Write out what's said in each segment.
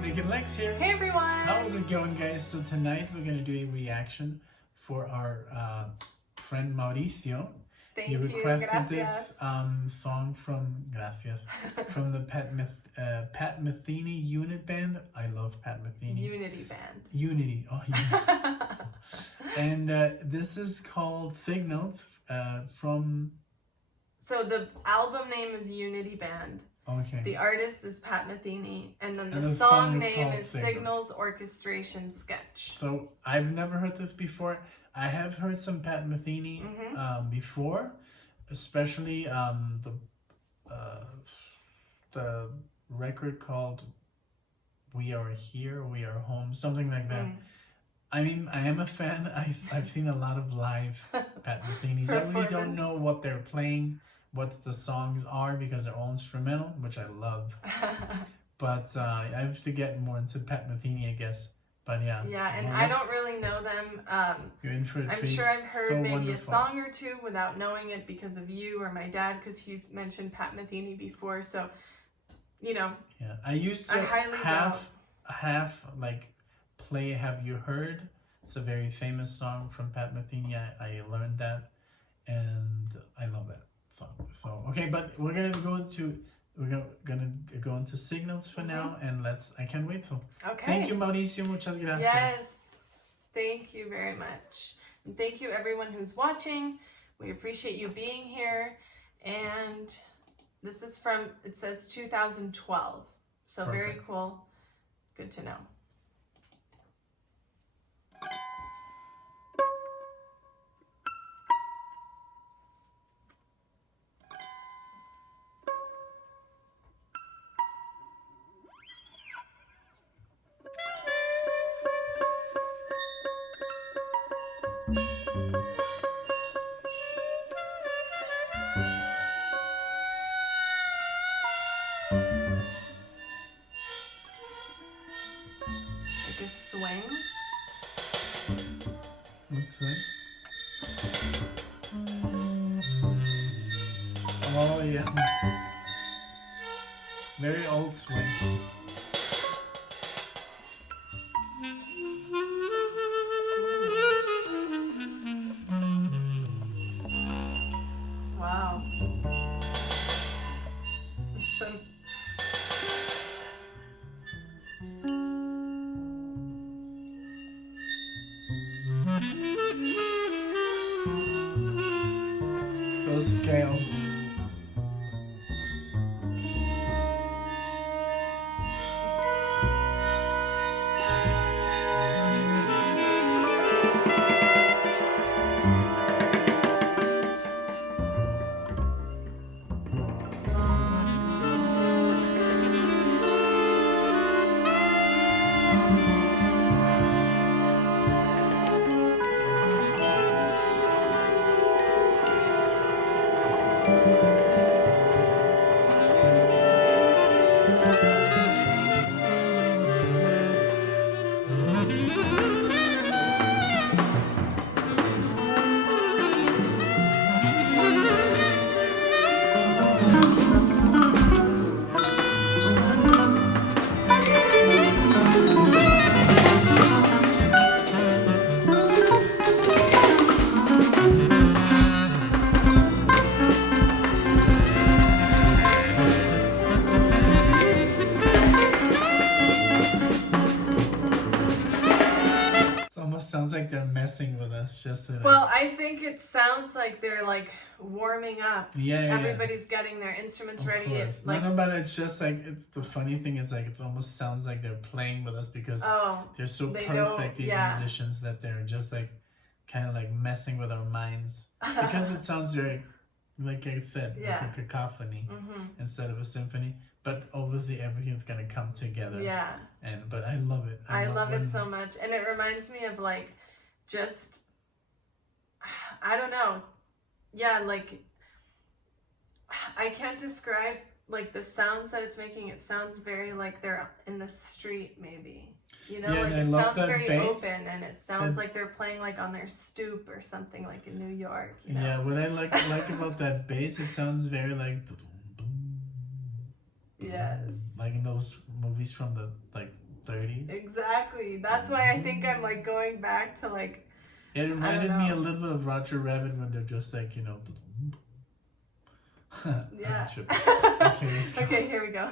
Lex here. Hey everyone! How's it going, guys? So tonight we're gonna do a reaction for our friend Mauricio. Thank he you, requested gracias. this song from from the Pat Metheny unit band. I love Pat Metheny. Unity band. Unity. Oh, Unity. And this is called Signals from. So the album name is Unity Band. Okay. The artist is Pat Metheny, and then the song name is Signals. Signals Orchestration Sketch. So I've never heard this before. I have heard some Pat Metheny before, especially the record called "We Are Here, We Are Home," something like that. I mean, I am a fan. I've seen a lot of live Pat Metheny. So I really don't know what they're playing, what the songs are, because they're all instrumental, which I love. But I have to get more into Pat Metheny, I guess. But yeah. Yeah, and I don't really know them. You're in for a treat. I'm sure I've heard so maybe wonderful. a song or two without knowing it because of you or my dad, because he's mentioned Pat Metheny before. So, you know. Yeah, I used to have like play "Have You Heard." It's a very famous song from Pat Metheny. I learned that, and I love that song. So okay, but we're gonna go into Signals for now, and I can't wait. So okay. Thank you, Mauricio. Muchas gracias. Yes, thank you very much, and thank you everyone who's watching. We appreciate you being here, and this is from, it says 2012, so perfect. Very cool. Good to know. Like a swing. Let's see. Oh yeah. Very old swing. Wow. This is some... Those scales. Sounds like they're messing with us. Well, I think it sounds like they're like warming up. Yeah. Everybody's getting their instruments ready. It's like, no, but it's just like, it's the funny thing is like it almost sounds like they're playing with us because they're so perfect, these musicians, that they're just like kind of like messing with our minds because it sounds very, like I said, like a cacophony instead of a symphony. But obviously everything's gonna come together. Yeah. But I love it. I love it so much, and it reminds me of like, just, I don't know. Yeah, like I can't describe like the sounds that it's making. It sounds very like they're in the street, maybe. You know, like it sounds very open, and it sounds like they're playing like on their stoop or something, like in New York. You know? Yeah, what I like about that bass, it sounds very like. Yes. Like in those movies from the like 30s. Exactly. That's why I think I'm like going back to like. It reminded me a little bit of Roger Rabbit when they're just like, you know. Yeah. Okay, let's go. Okay, here we go.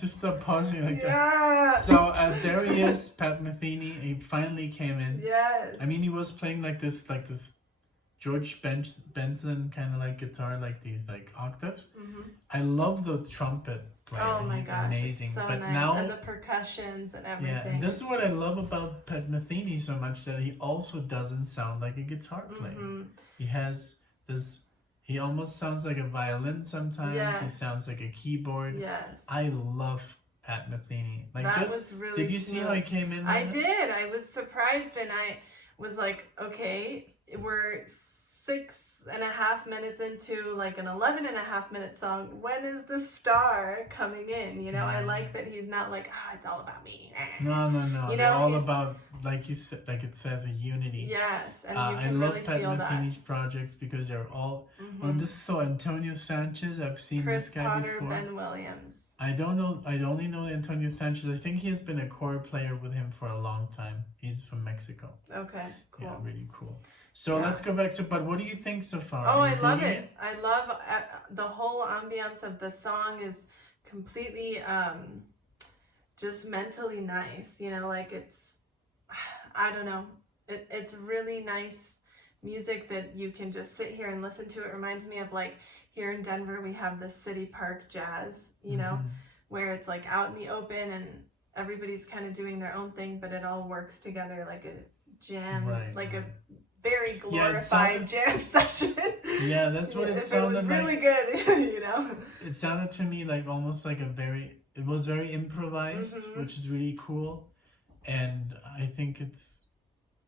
have to stop pausing like Yeah. that. So there he is, Pat Metheny. He finally came in. Yes. I mean, he was playing like this George Benson kind of like guitar, like these like octaves. Mm-hmm. I love the trumpet player. Oh my He's gosh, amazing. it's so But nice. now, And the percussions and everything. yeah, and this is It's what I just- love about Pat Metheny so much, that he also doesn't sound like a guitar player. Mhm. He has this. He almost sounds like a violin sometimes. He Yes. sounds like a keyboard. Yes. I love Pat Metheny. Like, that just was really did you see smooth. how he came in? I with it? did. I was surprised, and I was like, okay, we're 6.5 minutes into like an 11.5 minute song. When is the star coming in? You know, I like that he's not like, it's all about me. No. You They're know, all he's- about, like you said, like it says, a unity. Yes, and you I can love really Pat feel that. Metheny's projects because they're all. Mhm. Well, this is so Antonio Sanchez. I've seen Chris this guy Potter, before. Ben Williams. I don't know. I only know Antonio Sanchez. I think he has been a core player with him for a long time. He's from Mexico. Okay, cool. Yeah, really cool. So Yeah. let's go back to. But what do you think so far? Oh, Are you I love digging it. I love the whole ambiance of the song is completely just mentally nice. You know, like it's, I don't know. It's really nice music that you can just sit here and listen to. It reminds me of like here in Denver, we have this City Park Jazz, you know, Mhm. where it's like out in the open and everybody's kind of doing their own thing, but it all works together like a jam, Right, like right. a very Yeah, it glorified jam session. Yeah, that's what it If sounded it was really like. good, you know. It sounded to me like almost like a very. It was very improvised, Mhm. which is really cool, and I think it's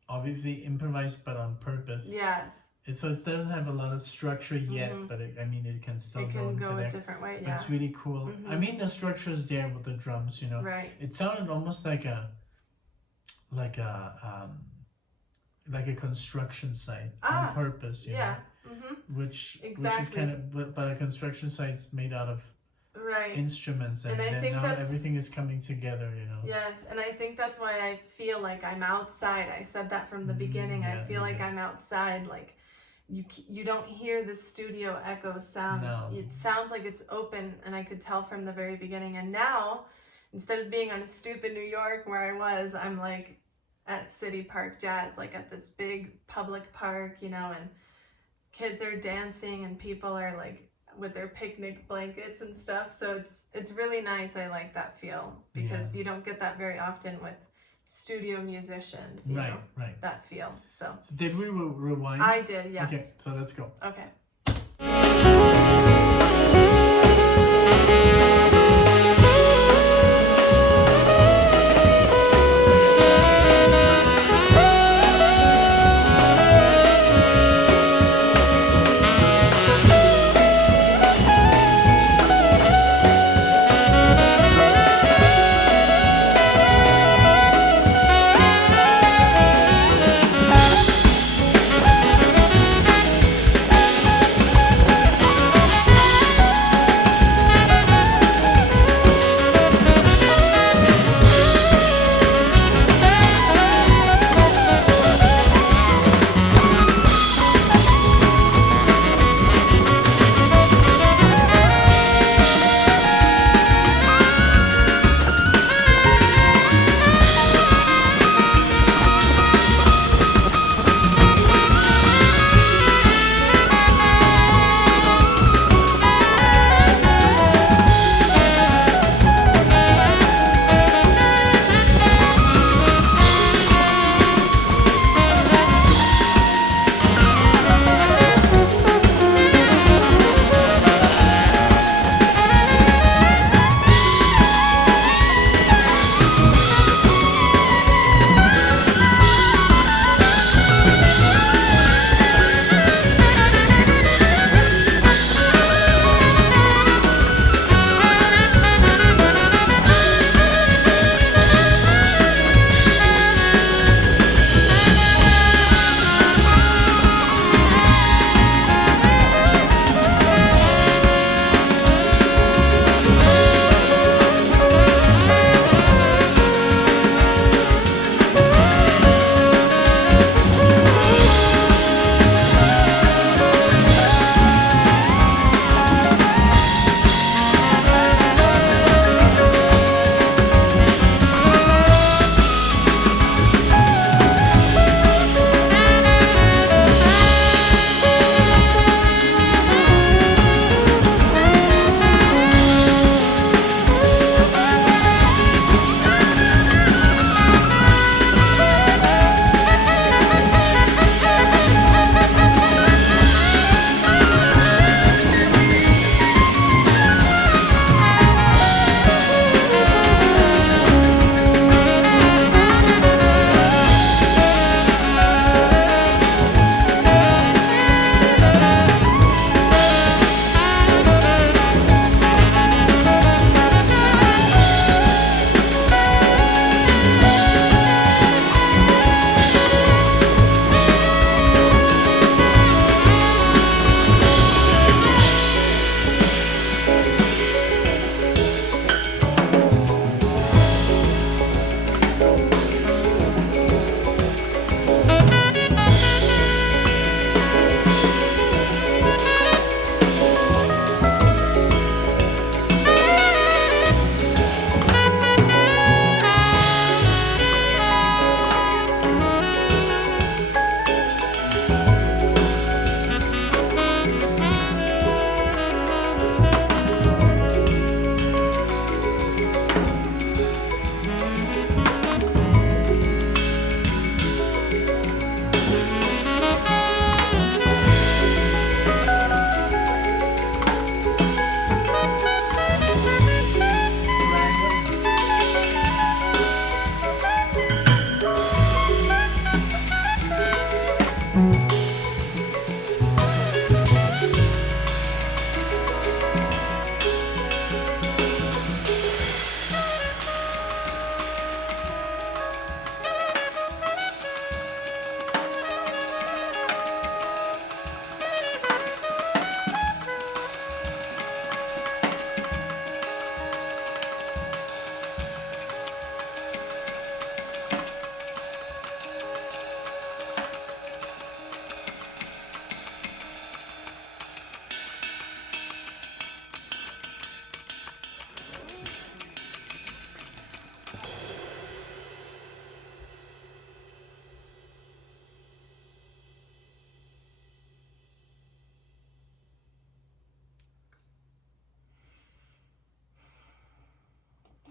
obviously improvised but on purpose. Yes, It doesn't have a lot of structure yet, Mhm. but it can still it go can into go a there. different way. Yeah, It's really cool. I Mhm. mean, the structure is there with the drums. You know, right. it sounded almost like a construction site Ah, on purpose. You Yeah. know, Mm-hmm. which is Exactly. kind of, but a construction site's made out of Right. instruments, and And I then think now that's- everything is coming together. You know. Yes, and I think that's why I feel like I'm outside. I said that from the beginning. I yeah, feel like yeah. I'm outside. Like you don't hear the studio echo sounds. No. It sounds like it's open, and I could tell from the very beginning. And now, instead of being on a stoop in New York where I was, I'm like at City Park Jazz, like at this big public park, you know, and kids are dancing and people are like with their picnic blankets and stuff. So it's really nice. I like that feel because you don't get that very often with studio musicians, you know, Right. that feel. So So did we rewind? I did, yes. Okay, so let's go. Okay.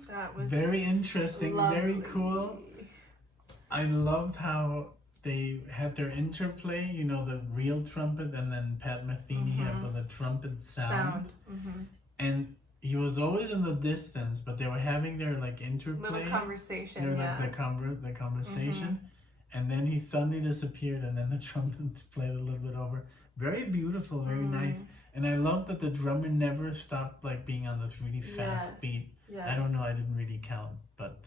That was very interesting, very lovely. cool. I loved how they had their interplay, you know, the real trumpet, and then Pat Metheny had the trumpet sound. And he was always in the distance, but they were having their like interplay, little conversation, the conversation, and then he suddenly disappeared, and then the trumpet played a little bit over. Very beautiful, very nice, and I love that the drummer never stopped like being on this really fast beat. I don't know, I didn't really count, but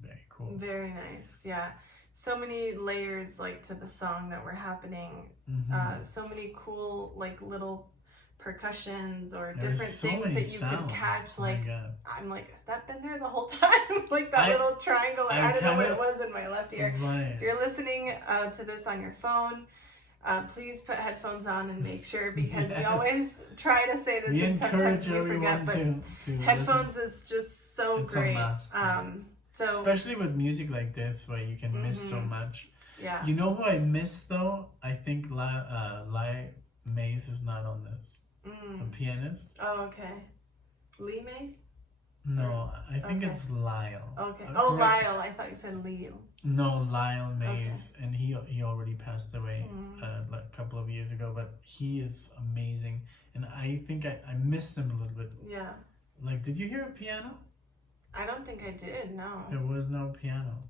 very cool. Very nice, yeah. So many layers like to the song that were happening. So many cool like little percussions or different so things many that you sounds. could catch. Oh Like my God. I'm like, has that been there the whole time? Like that little triangle. I don't know what it was in my left ear. If you're listening to this on your phone, please put headphones on and make sure, because we always try to say this and sometimes we forget. But to headphones listen. is just so It's great. a must. So especially with music like this, where you can miss so much. Yeah. You know who I miss though? I think Lai Mays is not on this. A pianist. Oh, okay. Lee Mays? No, I think it's Lyle. Okay. Oh, Lyle. I thought you said Lyle. No, Lyle Mays, and he already passed away like a couple of years ago. But he is amazing, and I think I missed him a little bit. Yeah. Like, did you hear a piano? I don't think I did. No. There was no piano.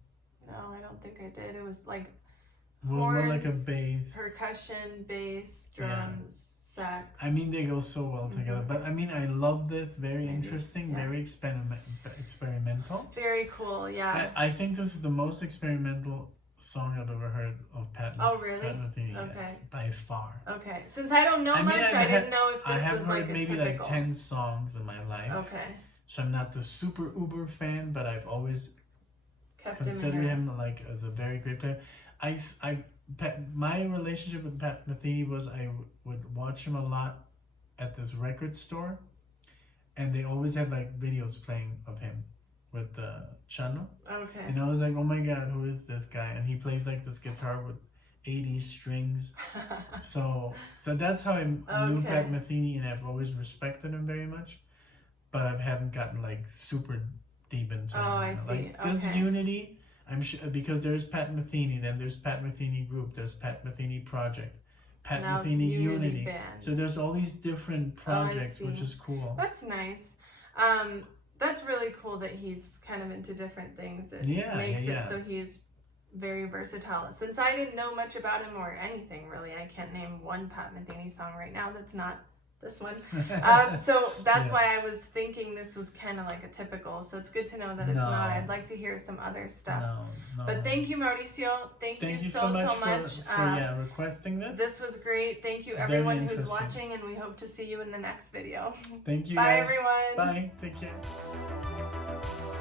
No, I don't think I did. It was like it was horns, more like a bass, percussion, bass, drums, sax. I mean, they go so well together. But I mean, I love this. Very interesting. Very experimental. Very cool. Yeah. I think this is the most experimental song I've ever heard of Pat. Oh, really? Pat Metheny, okay. By far. Okay. Since I don't know much, I didn't know if this was like a typical. I have heard maybe like 10 songs in my life. Okay. So I'm not the super uber fan, but I've always considered him like as a very great player. My relationship with Pat Metheny was I would watch him a lot at this record store, and they always had like videos playing of him with the channel. Okay. And I was like, oh my God, who is this guy? And he plays like this guitar with 80 strings. so that's how I knew Pat Metheny, and I've always respected him very much. But I haven't gotten like super deep into him. I see. Like this unity, I'm sure, because there's Pat Metheny, then there's Pat Metheny Group, there's Pat Metheny Project, Pat Metheny Unity. Band. So there's all these different projects, which is cool. That's nice. That's really cool that he's kind of into different things. It makes it so he's very versatile. Since I didn't know much about him or anything really, I can't name one Pat Metheny song right now that's not this one. So that's why I was thinking this was kind of like a typical. So it's good to know that it's not. I'd like to hear some other stuff. No. But thank you, Mauricio. Thank you so much for requesting this. This was great. Thank you, everyone who's watching, and we hope to see you in the next video. Thank you, Bye, guys. everyone. Bye. Take care.